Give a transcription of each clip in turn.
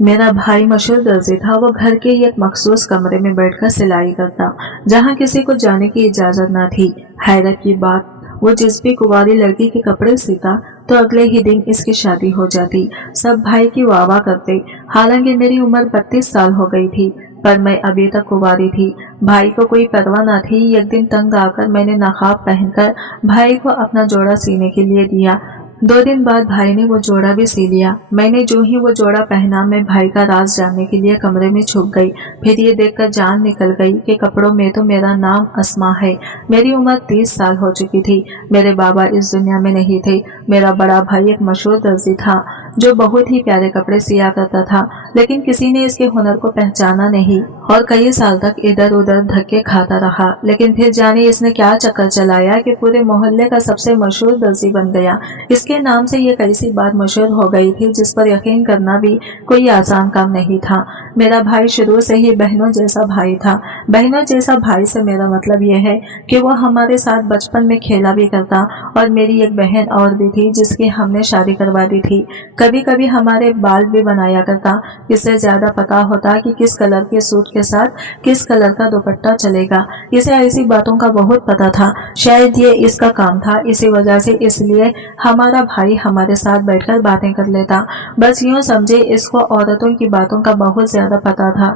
मेरा भाई मशहूर दर्जी था। वो घर के एक मखसूस कमरे में बैठकर सिलाई करता, जहाँ किसी को जाने की इजाजत न थी। हैरत की बात, वो जिस भी कुंवारी लड़की के कपड़े सीता तो अगले ही दिन इसकी शादी हो जाती। सब भाई की वाह करते। हालांकि मेरी उम्र 32 साल हो गई थी, पर मैं अभी तक कुंवारी थी। भाई को कोई परवाह न थी। एक दिन तंग आकर मैंने नकाब पहनकर भाई को अपना जोड़ा सीने के लिए दिया। 2 दिन बाद भाई ने वो जोड़ा भी सी लिया। मैंने जो ही वो जोड़ा पहना, मैं भाई का राज जानने के लिए कमरे में छुप गई। फिर ये देखकर जान निकल गई कि कपड़ों में तो मेरा नाम अस्मा है। मेरी उम्र 30 साल हो चुकी थी। मेरे बाबा इस दुनिया में नहीं थे। मेरा बड़ा भाई एक मशहूर दर्जी था जो बहुत ही प्यारे कपड़े सिया करता था, लेकिन किसी ने इसके हुनर को पहचाना नहीं और कई साल तक इधर उधर धक्के खाता रहा। लेकिन फिर जाने इसने क्या चक्कर चलाया कि पूरे मोहल्ले का सबसे मशहूर दर्जी बन गया। इसके नाम से ये ऐसी बात मशहूर हो गई थी जिस पर यकीन करना भी कोई आसान काम नहीं था। मेरा भाई शुरू से ही बहनों जैसा भाई था। बहनों जैसा भाई से मेरा मतलब यह है कि वो हमारे साथ बचपन में खेला भी करता। और मेरी एक बहन और भी थी जिसकी हमने शादी करवा दी थी। कभी कभी हमारे बाल भी बनाया करता। इससे ज्यादा पता होता कि किस कलर के सूट के साथ किस कलर का दुपट्टा चलेगा। इसे ऐसी बातों का बहुत पता था। शायद ये इसका काम था, इसी वजह से इसलिए हमारा भाई हमारे साथ बैठकर बातें कर लेता। बस यूं समझे इसको औरतों की बातों का बहुत ज्यादा पता था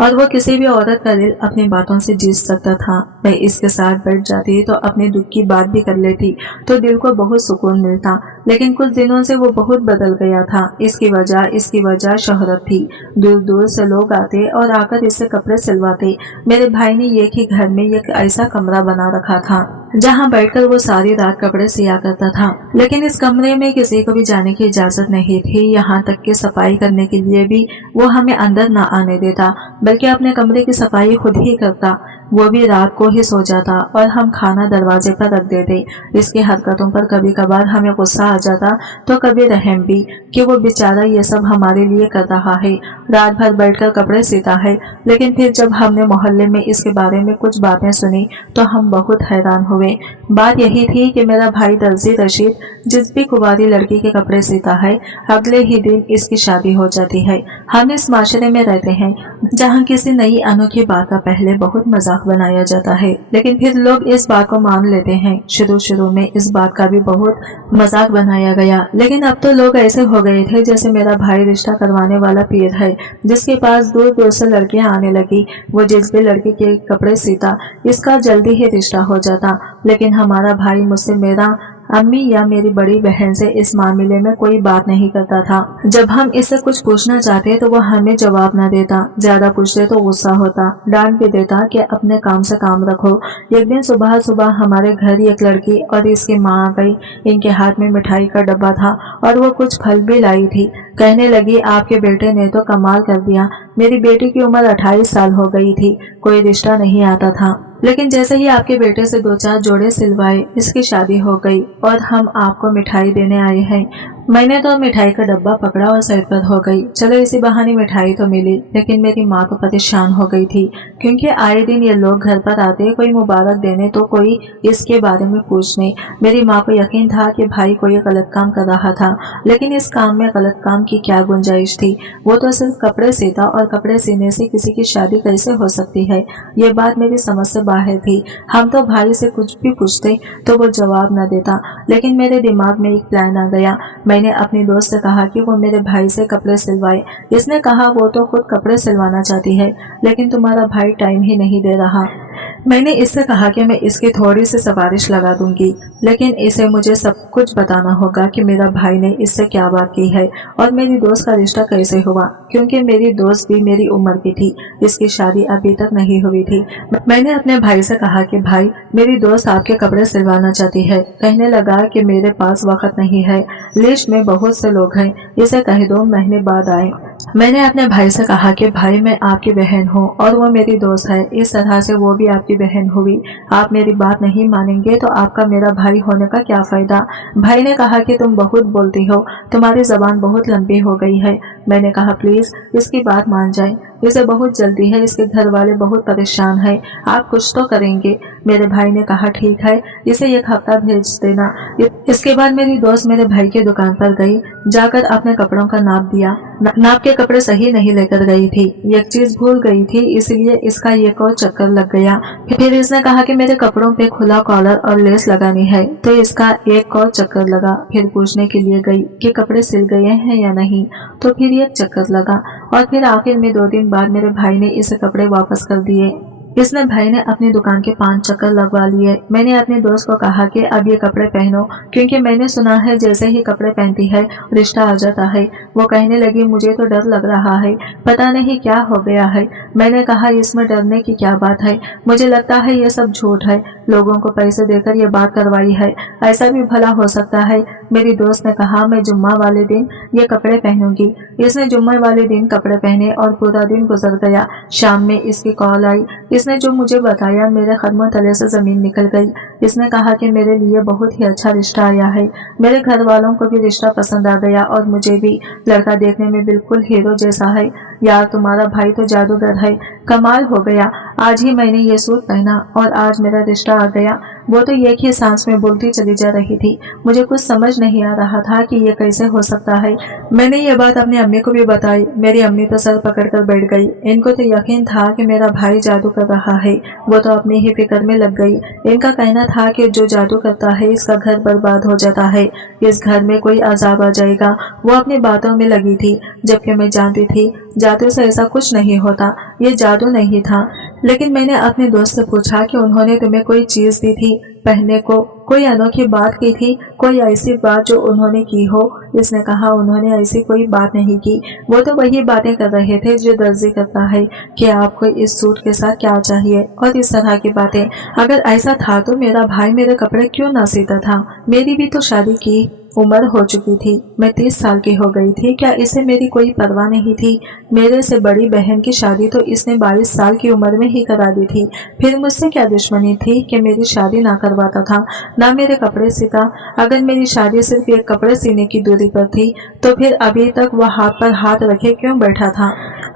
और वो किसी भी औरत का दिल अपनी बातों से जीत सकता था। मैं इसके साथ बैठ जाती तो अपने दुख की बात भी कर लेती तो दिल को बहुत सुकून मिलता। लेकिन कुछ दिनों से वो बहुत बदल गया था। इसकी वजह शोहरत थी। दूर दूर से लोग आते और आकर इससे कपड़े सिलवाते। मेरे भाई ने एक ही घर में एक ऐसा कमरा बना रखा था जहाँ बैठकर वो सारी रात कपड़े सिया करता था। लेकिन इस कमरे में किसी को भी जाने की इजाजत नहीं थी। यहाँ तक कि सफाई करने के लिए भी वो हमें अंदर न आने देता, बल्कि अपने कमरे की सफाई खुद ही करता। वो भी रात को ही सो जाता और हम खाना दरवाजे पर रख देते। इसकी हरकतों पर कभी कभार हमें गुस्सा आ जाता तो कभी रहम भी कि वो बेचारा ये सब हमारे लिए कर रहा है, रात भर बैठकर कपड़े सीता है। लेकिन फिर जब हमने मोहल्ले में इसके बारे में कुछ बातें सुनी तो हम बहुत हैरान हुए। बात यही थी कि मेरा भाई दर्जी रशीद जिस भी कुंवारी लड़की के कपड़े सीता है, अगले ही दिन इसकी शादी हो जाती है। हम इस माशरे में रहते हैं जहाँ किसी नई अनोखी बात का पहले बहुत मजाक बनाया जाता है, लेकिन फिर लोग इस बात को मान लेते हैं। शुरू में इस बात का भी बहुत मजाक बनाया गया, लेकिन अब तो लोग ऐसे हो गए थे जैसे मेरा भाई रिश्ता करवाने वाला पीर है जिसके पास दूर दूर से लड़कियां आने लगी। वो जिस भी लड़की के कपड़े सीता इसका जल्दी ही रिश्ता हो जाता। लेकिन हमारा भाई मुझसे, मेरा अम्मी या मेरी बड़ी बहन से इस मामले में कोई बात नहीं करता था। जब हम इससे कुछ पूछना चाहते तो वो हमें जवाब न देता। ज्यादा पूछते तो गुस्सा होता, डांट भी देता कि अपने काम से काम रखो। एक दिन सुबह सुबह हमारे घर एक लड़की और इसकी माँ आ गई। इनके हाथ में मिठाई का डब्बा था और वो कुछ फल भी लाई थी। कहने लगी, आपके बेटे ने तो कमाल कर दिया। मेरी बेटी की उम्र 28 साल हो गई थी, कोई रिश्ता नहीं आता था, लेकिन जैसे ही आपके बेटे से 2-4 जोड़े सिलवाए इसकी शादी हो गई और हम आपको मिठाई देने आए हैं। मैंने तो मिठाई का डब्बा पकड़ा और सर पर हो गई। चलो इसी बहाने मिठाई तो मिली, लेकिन मेरी माँ तो परेशान हो गई थी क्योंकि आए दिन ये लोग घर पर आते, कोई मुबारक देने तो कोई इसके बारे में पूछने। मेरी माँ को यकीन था कि भाई कोई गलत काम कर रहा था, लेकिन इस काम में गलत काम की क्या गुंजाइश थी। वो तो सिर्फ कपड़े सीता और कपड़े सीने से किसी की शादी कैसे हो सकती है, ये बात मेरी समझ से बाहर थी। हम तो भाई से कुछ भी पूछते तो वो जवाब न देता, लेकिन मेरे दिमाग में एक प्लान आ गया। मैंने अपनी दोस्त से कहा कि वो मेरे भाई से कपड़े सिलवाए। इसने कहा वो तो खुद कपड़े सिलवाना चाहती है, लेकिन तुम्हारा भाई टाइम ही नहीं दे रहा। मैंने इससे कहा कि मैं इसकी थोड़ी सी सिफारिश लगा दूंगी, लेकिन इसे मुझे सब कुछ बताना होगा कि मेरा भाई ने इससे क्या बात की है और मेरी दोस्त का रिश्ता कैसे हुआ, क्योंकि मेरी दोस्त भी मेरी उम्र की थी। इसकी शादी अभी तक नहीं हुई थी। मैंने अपने भाई से कहा कि भाई, मेरी दोस्त आपके कपड़े सिलवाना चाहती है। कहने लगा कि मेरे पास वक्त नहीं है, लिस्ट में बहुत से लोग हैं, इसे कह दो महीने बाद आए। मैंने अपने भाई से कहा कि भाई, मैं आपकी बहन हूँ और वो मेरी दोस्त है, इस तरह से वो भी आपकी बहन हुई। आप मेरी बात नहीं मानेंगे तो आपका मेरा भाई होने का क्या फायदा। भाई ने कहा कि तुम बहुत बोलती हो, तुम्हारी जबान बहुत लंबी हो गई है। میں نے کہا پلیز اس کی بات مان جائیں، اسے بہت جلدی ہے، اس کے گھر والے بہت پریشان ہیں، آپ کچھ تو کریں گے۔ میرے بھائی نے کہا ٹھیک ہے، اسے ایک ہفتہ بھیج دینا۔ اس کے بعد میری دوست میرے بھائی کی دکان پر گئی، جا کر اپنے کپڑوں کا ناپ دیا۔ ناپ کے کپڑے صحیح نہیں لے کر گئی تھی، ایک چیز بھول گئی تھی، اس لیے اس کا ایک اور چکر لگ گیا۔ پھر اس نے کہا کہ میرے کپڑوں پہ کھلا کالر اور لیس لگانی ہے، تو اس کا ایک اور چکر لگا۔ پھر پوچھنے کے لیے گئی کہ کپڑے سل گئے ہیں یا نہیں، تو پھر ایک چکر لگا، اور پھر آخر میں 2 دن بعد میرے بھائی نے اسے کپڑے واپس کر دیے۔ اس نے بھائی نے اپنی دکان کے 5 چکر لگوا لیے۔ میں نے اپنے دوست کو کہا کہ اب یہ کپڑے پہنو، کیونکہ میں نے سنا ہے جیسے ہی کپڑے پہنتی ہے رشتہ آ جاتا ہے۔ وہ کہنے لگی مجھے تو ڈر لگ رہا ہے، پتہ نہیں کیا ہو گیا ہے۔ میں نے کہا اس میں ڈرنے کی کیا بات ہے، مجھے لگتا ہے یہ سب جھوٹ ہے، لوگوں کو پیسے دے کر یہ بات کروائی ہے، ایسا بھی بھلا ہو سکتا ہے۔ میری دوست نے کہا میں جمعہ والے دن یہ کپڑے پہنوں گی۔ اس نے جمعہ والے دن کپڑے پہنے اور پورا دن گزر گیا۔ شام میں اس کی کال آئی، اس نے جو مجھے بتایا میرے قدموں تلے سے زمین نکل گئی۔ اس نے کہا کہ میرے لیے بہت ہی اچھا رشتہ آیا ہے، میرے گھر والوں کو بھی رشتہ پسند آ گیا اور مجھے بھی۔ لڑکا دیکھنے میں بالکل ہیرو جیسا ہے، یار تمہارا بھائی تو جادوگر ہے، کمال ہو گیا، آج ہی میں نے یہ سوٹ پہنا اور آج میرا رشتہ آ گیا۔ وہ تو ایک ہی سانس میں بولتی چلی جا رہی تھی، مجھے کچھ سمجھ نہیں آ رہا تھا کہ یہ کیسے ہو سکتا ہے۔ میں نے یہ بات اپنی امی کو بھی بتائی، میری امی تو سر پکڑ کر بیٹھ گئی، ان کو تو یقین تھا کہ میرا بھائی جادو کر رہا ہے، وہ تو اپنی ہی فکر میں لگ گئی۔ ان کا کہنا تھا کہ جو جادو کرتا ہے اس کا گھر برباد ہو جاتا ہے، اس گھر میں کوئی عذاب آ جائے گا۔ وہ اپنی باتوں میں لگی تھی، جبکہ میں جانتی تھی جادو سے ایسا کچھ نہیں ہوتا، یہ جادو نہیں تھا۔ لیکن میں نے اپنے دوست سے پوچھا کہ انہوں نے تمہیں کوئی چیز دی تھی پہننے کو، کوئی انوکھی بات کی تھی، کوئی ایسی بات جو انہوں نے کی ہو؟ اس نے کہا انہوں نے ایسی کوئی بات نہیں کی، وہ تو وہی باتیں کر رہے تھے جو درزی کرتا ہے کہ آپ کو اس سوٹ کے ساتھ کیا چاہیے اور اس طرح کی باتیں۔ اگر ایسا تھا تو میرا بھائی میرے کپڑے کیوں نہ سیتا تھا؟ میری بھی تو شادی کی عمر ہو چکی تھی، میں 30 سال کی ہو گئی تھی، کیا اسے میری کوئی پرواہ نہیں تھی؟ میرے سے بڑی بہن کی شادی تو اس نے 22 سال کی عمر میں ہی کرا دی تھی، پھر مجھ سے کیا دشمنی تھی کہ میری شادی نہ کرواتا تھا، نہ میرے کپڑے سیتا؟ اگر میری شادی صرف ایک کپڑے سینے کی دوری پر تھی تو پھر ابھی تک وہ ہاتھ پر ہاتھ رکھے کیوں بیٹھا تھا؟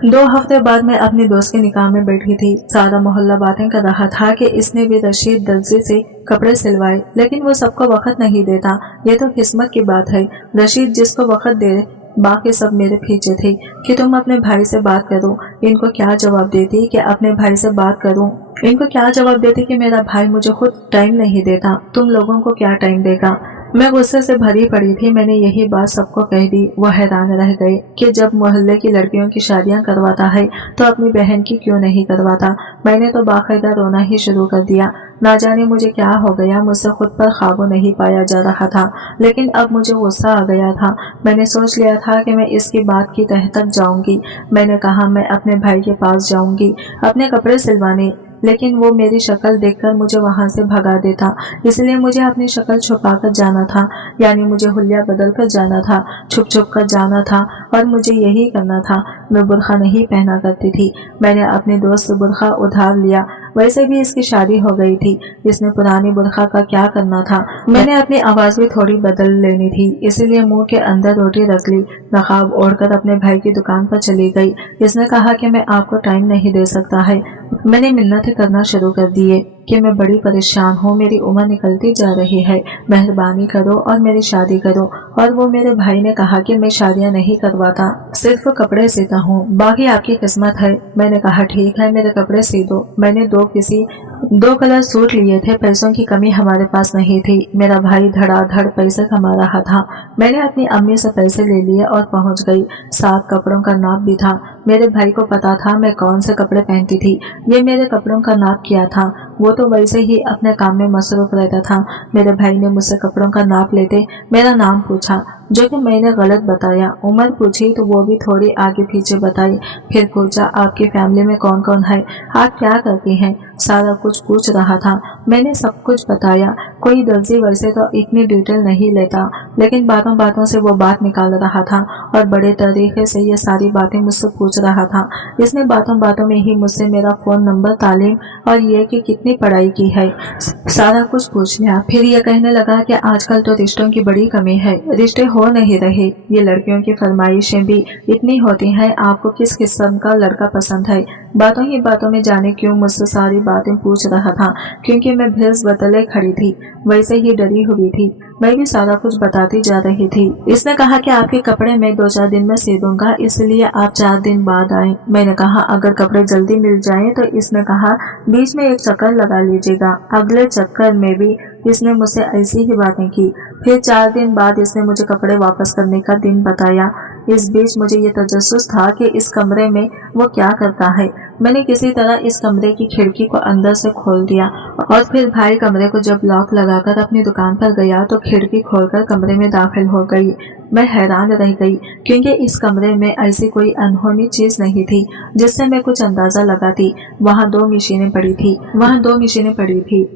2 ہفتے بعد میں اپنی دوست کے نکاح میں بیٹھی تھی، سارا محلہ باتیں کر رہا تھا کہ اس نے بھی رشید درزی سے کپڑے سلوائے، لیکن وہ سب کو وقت نہیں دیتا، یہ تو قسمت کی بات ہے۔ رشید جس کو وقت دے، باقی سب میرے پیچھے تھے کہ تم اپنے بھائی سے بات کرو۔ ان کو کیا جواب دیتی کہ اپنے بھائی سے بات کروں؟ ان کو کیا جواب دیتی کہ میرا بھائی مجھے خود ٹائم نہیں دیتا، تم لوگوں کو کیا ٹائم دے گا؟ میں غصے سے بھری پڑی تھی، میں نے یہی بات سب کو کہہ دی۔ وہ حیران رہ گئے کہ جب محلے کی لڑکیوں کی شادیاں کرواتا ہے تو اپنی بہن کی کیوں نہیں کرواتا۔ میں نے تو باقاعدہ رونا ہی شروع کر دیا، نہ جانے مجھے کیا ہو گیا، مجھ سے خود پر قابو نہیں پایا جا رہا تھا، لیکن اب مجھے غصہ آ گیا تھا۔ میں نے سوچ لیا تھا کہ میں اس کی بات کی تہہ تک جاؤں گی۔ میں نے کہا میں اپنے بھائی کے پاس جاؤں گی اپنے کپڑے سلوانے، لیکن وہ میری شکل دیکھ کر مجھے وہاں سے بھگا دیتا، اس لیے مجھے اپنی شکل چھپا کر جانا تھا، یعنی مجھے حلیہ بدل کر جانا تھا، چھپ چھپ کر جانا تھا، اور مجھے یہی کرنا تھا۔ میں برقع نہیں پہنا کرتی تھی، میں نے اپنے دوست سے برقع ادھار لیا، ویسے بھی اس کی شادی ہو گئی تھی، اس نے پرانی برقع کا کیا کرنا تھا؟ میں نے اپنی آواز بھی تھوڑی بدل لینی تھی، اسی لیے منہ کے اندر روٹی رکھ لی، نقاب اوڑھ کر اپنے بھائی کی دکان پر چلی گئی۔ اس نے کہا کہ میں آپ کو ٹائم نہیں دے سکتا ہے۔ میں نے منتیں کرنا شروع کر دیے کہ میں بڑی پریشان ہوں، میری عمر نکلتی جا رہی ہے، مہربانی کرو اور میری شادی کرو۔ اور وہ میرے بھائی نے کہا کہ میں شادیاں نہیں کرواتا، صرف کپڑے سیتا ہوں، باقی آپ کی قسمت ہے۔ میں نے کہا ٹھیک ہے، میرے کپڑے سی دو۔ میں نے 2 کلر سوٹ لیے تھے، پیسوں کی کمی ہمارے پاس نہیں تھی، میرا بھائی دھڑا دھڑ پیسے کما رہا تھا۔ میں نے اپنی امی سے پیسے لے لیے اور پہنچ گئی، ساتھ کپڑوں کا ناپ بھی تھا۔ میرے بھائی کو پتا تھا میں کون سے کپڑے پہنتی تھی، یہ میرے کپڑوں کا ناپ کیا تھا، وہ تو ویسے ہی اپنے کام میں مصروف رہتا تھا۔ میرے بھائی نے مجھ سے کپڑوں کا ناپ لیتے میرا نام پوچھا، جو کہ میں نے غلط بتایا، عمر پوچھی تو وہ بھی تھوڑی آگے پیچھے بتائی، پھر پوچھا آپ کی فیملی میں کون کون ہے، آپ کیا کرتی ہیں، سارا کچھ پوچھ رہا تھا۔ میں نے سب کچھ بتایا۔ کوئی درزی ویسے تو اتنی ڈیٹیل نہیں لیتا، لیکن باتوں باتوں سے وہ بات نکال رہا تھا اور بڑے طریقے سے یہ ساری باتیں مجھ سے پوچھ رہا تھا۔ اس نے باتوں باتوں میں ہی مجھ سے میرا فون نمبر، تعلیم اور یہ کہ کتنی پڑھائی کی ہے، سارا کچھ پوچھ لیا۔ پھر یہ کہنے لگا کہ آج کل تو رشتوں کی بڑی کمی ہے، رشتے हो नहीं रही। ये लड़कियों की फरमाइशें भी इतनी होती हैं, आपको किस किस्म का लड़का पसंद है। बातों ही बातों में जाने क्यों मुझसे सारी बातें पूछ रहा था, क्योंकि मैं भेस बदले खड़ी थी, वैसे ही डरी हुई थी। मैं भी सारा कुछ बताती जा रही थी। इसने कहा कि आपके कपड़े मैं 2-4 दिन में सी दूंगा, इसलिए आप 4 दिन बाद आए। मैंने कहा अगर कपड़े जल्दी मिल जाएं तो इसने कहा बीच में एक चक्कर लगा लीजिएगा। अगले चक्कर में भी इसने मुझसे ऐसी ही बातें की। फिर 4 दिन बाद इसने मुझे कपड़े वापस करने का दिन बताया। इस बीच मुझे ये तजस्सुस था कि इस कमरे में वो क्या करता है। मैंने किसी तरह इस कमरे की खिड़की को अंदर से खोल दिया और फिर भाई कमरे को जब लॉक लगाकर अपनी दुकान पर गया तो खिड़की खोलकर कमरे में दाखिल हो गई। मैं हैरान रह गई, क्योंकि इस कमरे में ऐसी कोई अनहोनी चीज नहीं थी जिससे मैं कुछ अंदाजा लगाती। वहाँ 2 मशीनें पड़ी थी।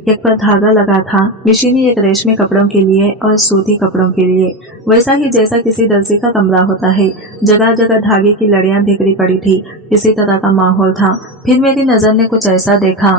एक पर धागा लगा था। मशीनें एक रेशमी कपड़ों के लिए और सूती कपड़ों के लिए, वैसा ही जैसा किसी दर्जी का कमरा होता है। जगह जगह धागे की लड़ियां बिखरी पड़ी थी। इसी तरह का माहौल था। फिर मेरी नजर ने कुछ ऐसा देखा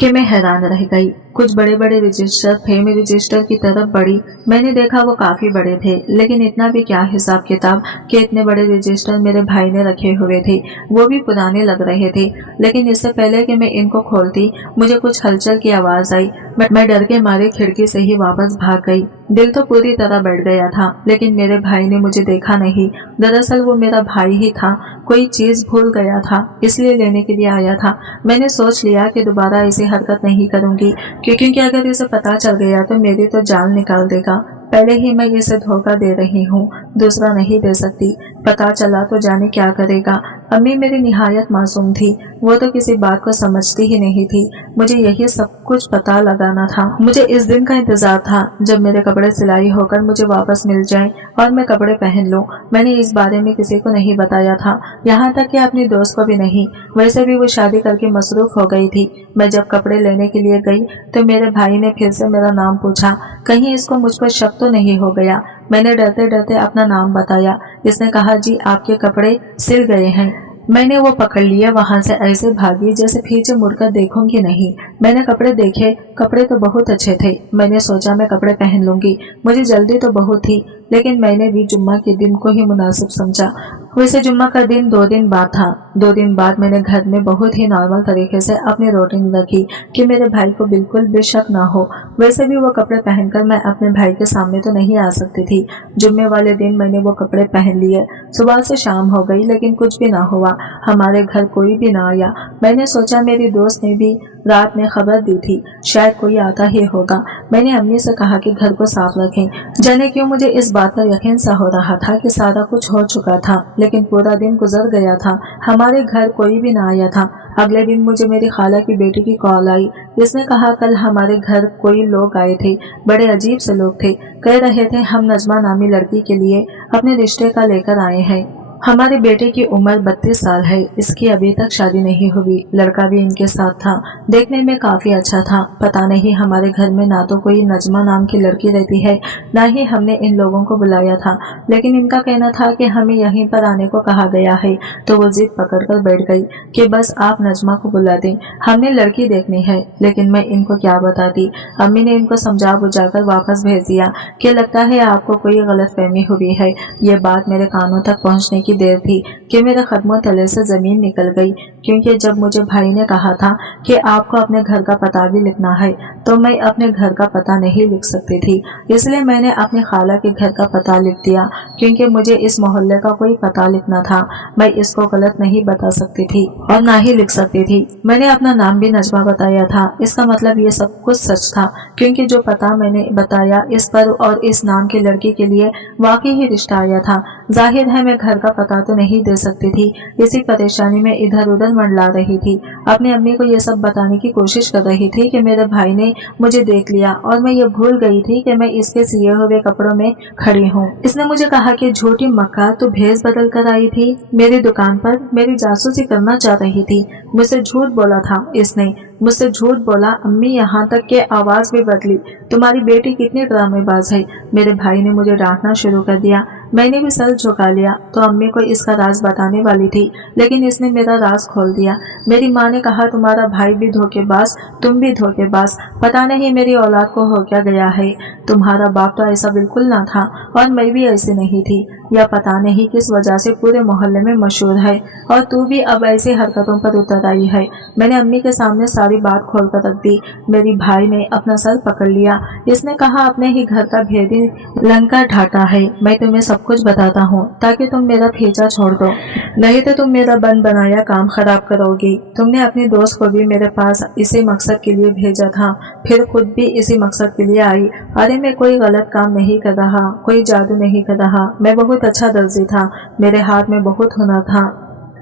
कि मैं हैरान रह गई। कुछ बड़े बड़े रजिस्टर थे। मैं रजिस्टर की तरफ बढ़ी। मैंने देखा वो काफी बड़े थे, लेकिन इतना भी क्या हिसाब किताब कि इतने बड़े रजिस्टर मेरे भाई ने रखे हुए थे। वो भी पुराने लग रहे थे। लेकिन इससे पहले कि मैं इनको खोलती, मुझे कुछ हलचल की आवाज आई। मैं डर के मारे खिड़की से ही वापस भाग गई। दिल तो पूरी तरह बैठ गया था, लेकिन मेरे भाई ने मुझे देखा नहीं। दरअसल वो मेरा भाई ही था। कोई चीज भूल गया था, इसलिए लेने के लिए आया था। मैंने सोच लिया कि दोबारा ऐसी हरकत नहीं करूंगी, क्योंकि अगर इसे पता चल गया तो मेरी तो जान निकाल देगा। पहले ही मैं इसे धोखा दे रही हूँ, दूसरा नहीं दे सकती। पता चला तो जाने क्या करेगा। अम्मी मेरी निहायत मासूम थी। वो तो किसी बात को समझती ही नहीं थी। मुझे यही सब कुछ पता लगाना था। मुझे इस दिन का इंतजार था जब मेरे कपड़े सिलाई होकर मुझे वापस मिल जाएं और मैं कपड़े पहन लूं। मैंने इस बारे में किसी को नहीं बताया था, यहाँ तक कि अपनी दोस्त को भी नहीं। वैसे भी वो शादी करके मसरूफ हो गई थी। मैं जब कपड़े लेने के लिए गई तो मेरे भाई ने फिर से मेरा नाम पूछा। कहीं इसको मुझ पर शक तो नहीं हो गया। मैंने डरते डरते अपना नाम बताया। इसने कहा जी आपके कपड़े सिल गए हैं। मैंने वो पकड़ लिया। वहां से ऐसे भागी जैसे पीछे मुड़कर देखूंगी नहीं। मैंने कपड़े देखे, कपड़े तो बहुत अच्छे थे। मैंने सोचा मैं कपड़े पहन लूंगी। मुझे जल्दी तो बहुत थी, लेकिन मैंने भी जुम्मा के दिन को ही मुनासिब समझा। वैसे जुम्मा का दिन 2 दिन बाद था। 2 दिन बाद मैंने घर में बहुत ही नॉर्मल तरीके से अपनी रूटीन रखी कि मेरे भाई को बिल्कुल भी शक ना हो। वैसे भी वो कपड़े पहनकर मैं अपने भाई के सामने तो नहीं आ सकती थी। जुम्मे वाले दिन मैंने वो कपड़े पहन लिए। सुबह से शाम हो गई, लेकिन कुछ भी ना हुआ। हमारे घर कोई भी ना आया। मैंने सोचा मेरी दोस्त ने भी रात में खबर दी थी, शायद कोई आता ही होगा। मैंने अम्मी से कहा कि घर को साफ रखें। जाने क्यों मुझे इस बात पर यकीन सा हो रहा था कि सारा कुछ हो चुका था, लेकिन पूरा दिन गुजर गया था। हमारे घर कोई भी ना आया था। अगले दिन मुझे मेरी खाला की बेटी की कॉल आई। इसने कहा कल हमारे घर कोई लोग आए थे। बड़े अजीब से लोग थे। कह रहे थे हम नजमा नामी लड़की के लिए अपने रिश्ते का लेकर आए हैं। हमारे बेटे की उम्र 32 साल है। इसकी अभी तक शादी नहीं हुई। लड़का भी इनके साथ था। देखने में काफी अच्छा था। पता नहीं हमारे घर में ना तो कोई नजमा नाम की लड़की रहती है, ना ही हमने इन लोगों को बुलाया था। लेकिन इनका कहना था कि हमें यहीं पर आने को कहा गया है, तो वो जिद पकड़कर बैठ गई कि बस आप नजमा को बुला दें, हमने लड़की देखनी है। लेकिन मैं इनको क्या बताती। अम्मी ने इनको समझा बुझाकर वापस भेज दिया कि लगता है आपको कोई गलतफहमी हुई है। ये बात मेरे कानों तक पहुंचने की देर थी कि मेरे कदमों तले से जमीन निकल गई, क्योंकि जब मुझे भाई ने कहा था कि आपको अपने घर का पता भी लिखना है, तो मैं अपने घर का पता नहीं लिख सकती थी। इसलिए मैंने अपनी खाला के घर का पता लिख दिया, क्योंकि मुझे इस मोहल्ले का कोई पता लिखना था। मैं इसको गलत नहीं बता सकती थी और ना ही लिख सकती थी। मैंने अपना नाम भी नजमा बताया था। इसका मतलब ये सब कुछ सच था, क्योंकि जो पता मैंने बताया इस पर और इस नाम की लड़की के लिए वाकई ही रिश्ता आया था। जाहिर है मैं घर का पता तो नहीं दे सकती थी। इसी परेशानी में इधर उधर मंडला रही थी। अपनी अम्मी को ये सब बताने की कोशिश कर रही थी कि मेरे भाई ने मुझे देख लिया और मैं ये भूल गई थी कि मैं इसके सिए हुए कपड़ों में खड़ी हूँ। इसने मुझे कहा कि झूठी मक्का तू भेस बदल कर आई थी मेरी दुकान पर, मेरी जासूसी करना चाह रही थी। मुझसे झूठ बोला था इसने, मुझसे झूठ बोला। अम्मी यहाँ तक के आवाज भी बदली। तुम्हारी बेटी कितनी ड्रामेबाज है। मेरे भाई ने मुझे डांटना शुरू कर दिया। मैंने भी सर झुका लिया। तो अम्मी को इसका राज बताने वाली थी, लेकिन इसने मेरा राज खोल दिया। मेरी माँ ने कहा, तुम्हारा भाई भी धोखेबाज, तुम भी धोखेबाज, पता नहीं मेरी औलाद को हो क्या गया है। तुम्हारा बाप तो ऐसा बिल्कुल ना था और मैं भी ऐसी नहीं थी, या पता नहीं किस वजह से पूरे मोहल्ले में मशहूर है, और तू भी अब ऐसी हरकतों पर उतर आई है। मैंने अम्मी के सामने सारी बात खोल कर रख दी। मेरी भाई ने अपना सर पकड़ लिया। इसने कहा, अपने ही घर का भेदी लंका ढाटा है। मैं तुम्हें सब कुछ बताता हूँ ताकि तुम मेरा पीछा छोड़ दो, नहीं तो तुम मेरा बन बनाया काम खराब करोगी। तुमने अपने दोस्त को भी मेरे पास इसी मकसद के लिए भेजा था, फिर खुद भी इसी मकसद के लिए आई। अरे मैं कोई गलत काम नहीं कर रहा, कोई जादू नहीं कर रहा, मैं बहुत अच्छा दर्जी था, मेरे हाथ में बहुत हुनर था,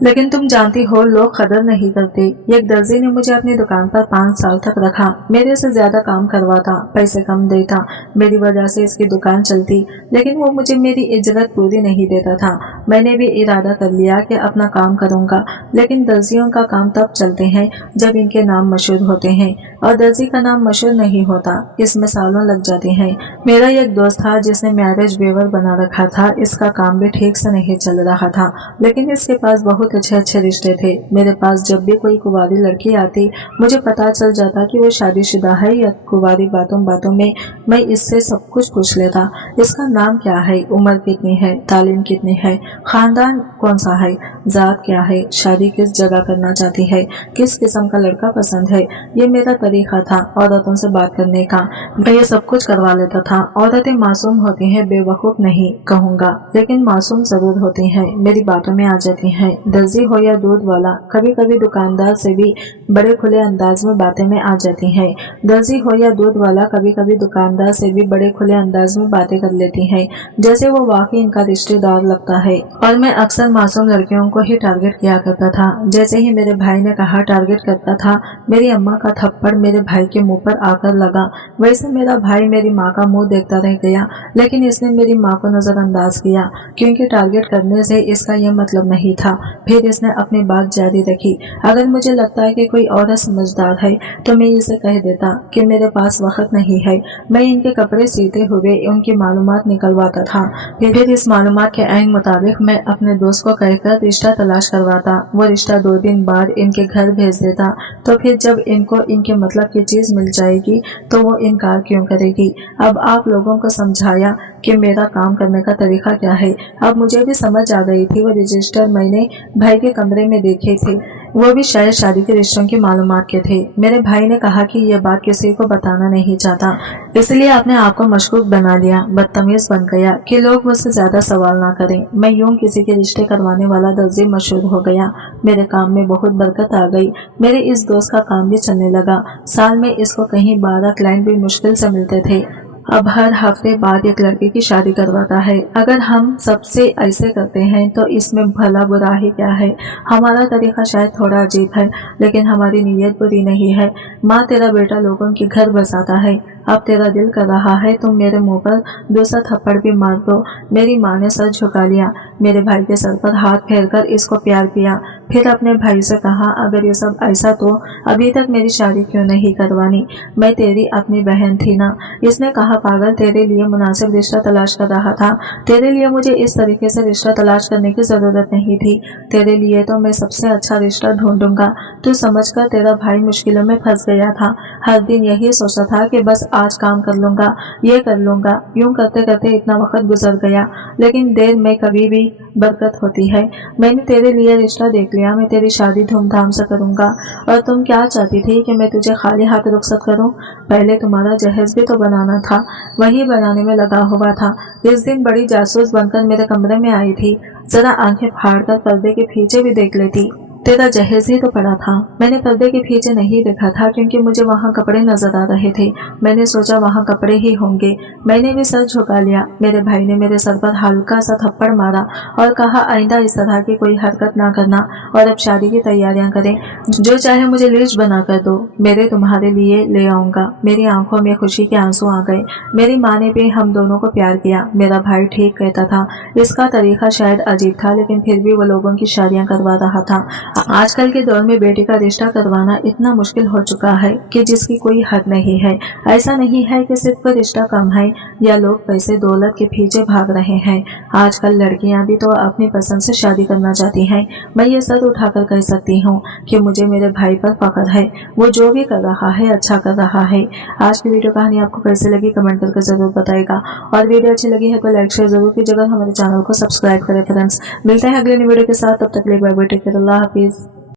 लेकिन तुम जानती हो लोग कदर नहीं करते। एक दर्जी ने मुझे अपनी दुकान पर 5 साल तक रखा, मेरे से ज्यादा काम करवाता, पैसे कम देता, मेरी वजह से इसकी दुकान चलती, लेकिन वो मुझे मेरी इज्जत पूरी नहीं देता था। मैंने भी इरादा कर लिया कि अपना काम करूंगा, लेकिन दर्जियों का काम तब चलते हैं जब इनके नाम मशहूर होते हैं, और दर्जी का नाम मशहूर नहीं होता, इसमें सालों लग जाते हैं। मेरा एक दोस्त था जिसने मैरिज वेवर बना रखा था, इसका काम भी ठीक से नहीं चल रहा था, लेकिन इसके पास बहुत अच्छे अच्छे रिश्ते थे। मेरे पास जब भी कोई कुंवारी लड़की आती, मुझे पता चल जाता कि वो शादीशुदा है या कुंवारी। बातों बातों में मैं इससे सब कुछ पूछ लेता। इसका नाम क्या है, उम्र कितनी है, तालीम कितनी है, खानदान कौन सा है, जात क्या है, शादी किस जगह करना चाहती है, किस किस्म का लड़का पसंद है। ये मेरा तरीका था औरतों से बात करने का। मैं ये सब कुछ करवा लेता था। औरतें मासूम होती हैं, बेवकूफ नहीं कहूँगा, लेकिन मासूम जरूर होती हैं, मेरी बातों में आ जाती हैं। दर्जी हो या दूध वाला, कभी कभी दुकानदार से भी बड़े खुले अंदाज में बातें में आ जाती हैं। दर्जी हो या दूध वाला, कभी कभी दुकानदार से भी बड़े खुले अंदाज में बातें कर लेती हैं, जैसे वो वाकई इनका रिश्तेदार लगता है। और मैं अक्सर मासूम लड़कियों को ही टारगेट किया करता था। जैसे ही मेरे भाई ने कहा टारगेट करता था, मेरी अम्मा का थप्पड़ मेरे भाई के मुंह पर आकर लगा। वैसे मेरा भाई मेरी माँ का मुंह देखता रह गया, लेकिन इसने मेरी माँ को नजरअंदाज किया, क्योंकि टारगेट करने से इसका यह मतलब नहीं था। फिर इसने अपनी बात जारी रखी, अगर मुझे लगता है कि कोई औरत समझदार है तो मैं इसे कह देता कि मेरे पास वक्त नहीं है। मैं इनके कपड़े सीते हुए उनकी मालूमात निकलवाता था। फिर इस मालूमात के ऐन मुताबिक मैं अपने दोस्त को कहकर रिश्ता तलाश करवाता। वो रिश्ता 2 दिन बाद इनके घर भेज देता। तो फिर जब इनको इनके मतलब की चीज मिल जाएगी तो वो इनकार क्यों करेगी। अब आप लोगों को समझाया कि मेरा काम करने का तरीका क्या है। अब मुझे भी समझ आ गई थी। वो रजिस्टर मैंने भाई के कमरे में देखे थे, वो भी शायद शादी के रिश्तों की मालूमात के थे। मेरे भाई ने कहा कि यह बात किसी को बताना नहीं चाहता, इसलिए अपने आप को मशकूक बना लिया, बदतमीज बन गया कि लोग मुझसे ज्यादा सवाल ना करें। मैं यूं किसी के रिश्ते करवाने वाला दर्जी मशहूर हो गया। मेरे काम में बहुत बरकत आ गई। मेरे इस दोस्त का काम भी चलने लगा। साल में इसको कहीं 12 क्लाइंट भी मुश्किल से मिलते थे। अब हर हफ्ते बाद एक लड़की की शादी करवाता है। अगर हम सबसे ऐसे करते हैं तो इसमें भला बुरा ही क्या है। हमारा तरीका शायद थोड़ा अजीब है, लेकिन हमारी नीयत बुरी नहीं है। माँ, तेरा बेटा लोगों के घर बसाता है, अब तेरा दिल कर रहा है तुम मेरे मुंह पर दूसरा थप्पड़ भी मार दो। मेरी माँ ने सर झुका लिया, मेरे भाई के सर पर हाथ फेरकर इसको प्यार किया। फिर अपने भाई से कहा, अगर ये सब ऐसा तो अभी तक मेरी शादी क्यों नहीं करवानी, मैं तेरी अपनी बहन थी ना। इसने कहा, पागल, तेरे लिए मुनासिब रिश्ता तलाश कर रहा था। तेरे लिए मुझे इस तरीके से रिश्ता तलाश करने की जरूरत नहीं थी। तेरे लिए तो मैं सबसे अच्छा रिश्ता ढूंढूंगा। तू समझकर तेरा भाई मुश्किलों में फंस गया था। हर दिन यही सोचता था कि बस आज काम कर लूंगा, ये कर लूंगा। यूं करते करते इतना वक्त गुजर गया, लेकिन देर में कभी भी बरकत होती है। मैंने तेरे लिए रिश्ता देख लिया, मैं तेरी शादी धूमधाम से करूंगा। और तुम क्या चाहती थी कि मैं तुझे खाली हाथ रुखसत करूं? पहले तुम्हारा जहेज भी तो बनाना था, वही बनाने में लगा हुआ था। इस दिन बड़ी जासूस बनकर मेरे कमरे में आई थी। जरा आंखें फाड़कर पर्दे के पीछे भी देख लेती, तेरा जहेज ही तो पड़ा था। मैंने पर्दे के पीछे नहीं देखा था क्योंकि मुझे वहाँ कपड़े नजर आ रहे थे। मैंने सोचा वहाँ कपड़े ही होंगे। मैंने भी सर झुका लिया। मेरे भाई ने मेरे सर पर हल्का सा थप्पड़ मारा और कहा, आइंदा इस तरह की कोई हरकत ना करना, और अब शादी की तैयारियां करें। जो चाहे मुझे लीस्ट बना कर दो, मेरे तुम्हारे लिए ले आऊंगा। मेरी आंखों में खुशी के आंसू आ गए। मेरी माँ ने भी हम दोनों को प्यार किया। मेरा भाई ठीक कहता था। इसका तरीका शायद अजीब था, लेकिन फिर भी वो लोगों की शादियां करवा रहा था। आजकल के दौर में बेटी का रिश्ता करवाना इतना मुश्किल हो चुका है कि जिसकी कोई हद नहीं है। ऐसा नहीं है कि सिर्फ रिश्ता कम है, या लोग पैसे दौलत के पीछे भाग रहे हैं। आजकल लड़कियां भी तो अपनी पसंद से शादी करना चाहती हैं। मैं ये सर उठाकर कह सकती हूँ कि मुझे मेरे भाई पर फख्र है। वो जो भी कर रहा है अच्छा कर रहा है। आज की वीडियो कहानी आपको कैसे लगी कमेंट करके जरूर बताएगा, और वीडियो अच्छी लगी है तो लाइक शेयर जरूर कीजिएगा, हमारे चैनल को सब्सक्राइब करें फ्रेंड्स। मिलते हैं अगले वीडियो के साथ, तब तक के लिए बाय बाय, टेक केयर, अल्लाह हाफिज।